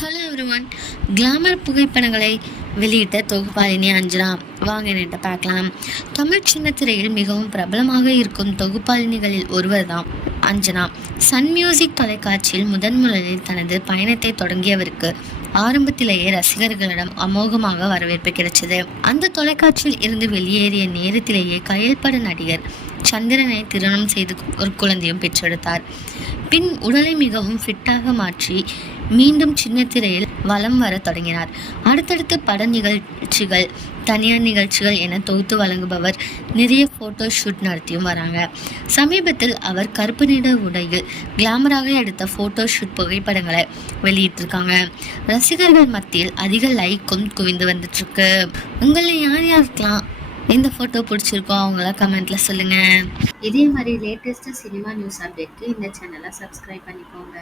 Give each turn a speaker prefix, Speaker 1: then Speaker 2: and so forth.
Speaker 1: Hello ஒருவன் glamour புகைப்படங்களை வெளியிட்ட தொகுப்பாளினி அஞ்சனா வாங்க நேற்று பார்க்கலாம். தமிழ் சின்னத்திரையில் மிகவும் பிரபலமாக இருக்கும் தொகுப்பாளினிகளில் ஒருவர் தான் அஞ்சனா சன் மியூசிக் தொலைக்காட்சியில் முதன் முதலில் தனது பயணத்தை தொடங்கியவருக்கு ஆரம்பத்திலேயே ரசிகர்களிடம் அமோகமாக வரவேற்பு கிடைச்சது. அந்த தொலைக்காட்சியில் இருந்து வெளியேறிய நேரத்திலேயே கையல்பட நடிகர் சந்திரனை திருமணம் செய்து ஒரு குழந்தையும் பெற்றெடுத்தார். பின் உடலை மிகவும் ஃபிட்டாக மாற்றி மீண்டும் சின்ன திரையில் வலம் வர தொடங்கினார். அடுத்தடுத்து பட நிகழ்ச்சிகள் தனியார் நிகழ்ச்சிகள் என தொகுத்து வழங்குபவர் நிறைய ஃபோட்டோ ஷூட் நடத்தியும் வராங்க. சமீபத்தில் அவர் கருப்பு நிற உடையில் கிளாமராக எடுத்த ஃபோட்டோ ஷூட் புகைப்படங்களை வெளியிட்டிருக்காங்க. ரசிகர்கள் மத்தியில் அதிக லைக்கும் குவிந்து வந்துட்டுருக்கு. உங்களை யார் யாருக்கெல்லாம் எந்த ஃபோட்டோ பிடிச்சிருக்கோ அவங்களாம் கமெண்ட்டில் சொல்லுங்கள் இதே மாதிரி லேட்டஸ்ட்டு சினிமா நியூஸ் அப்டேட்க்கு இந்த சேனலை சப்ஸ்கிரைப் பண்ணிக்கோங்க.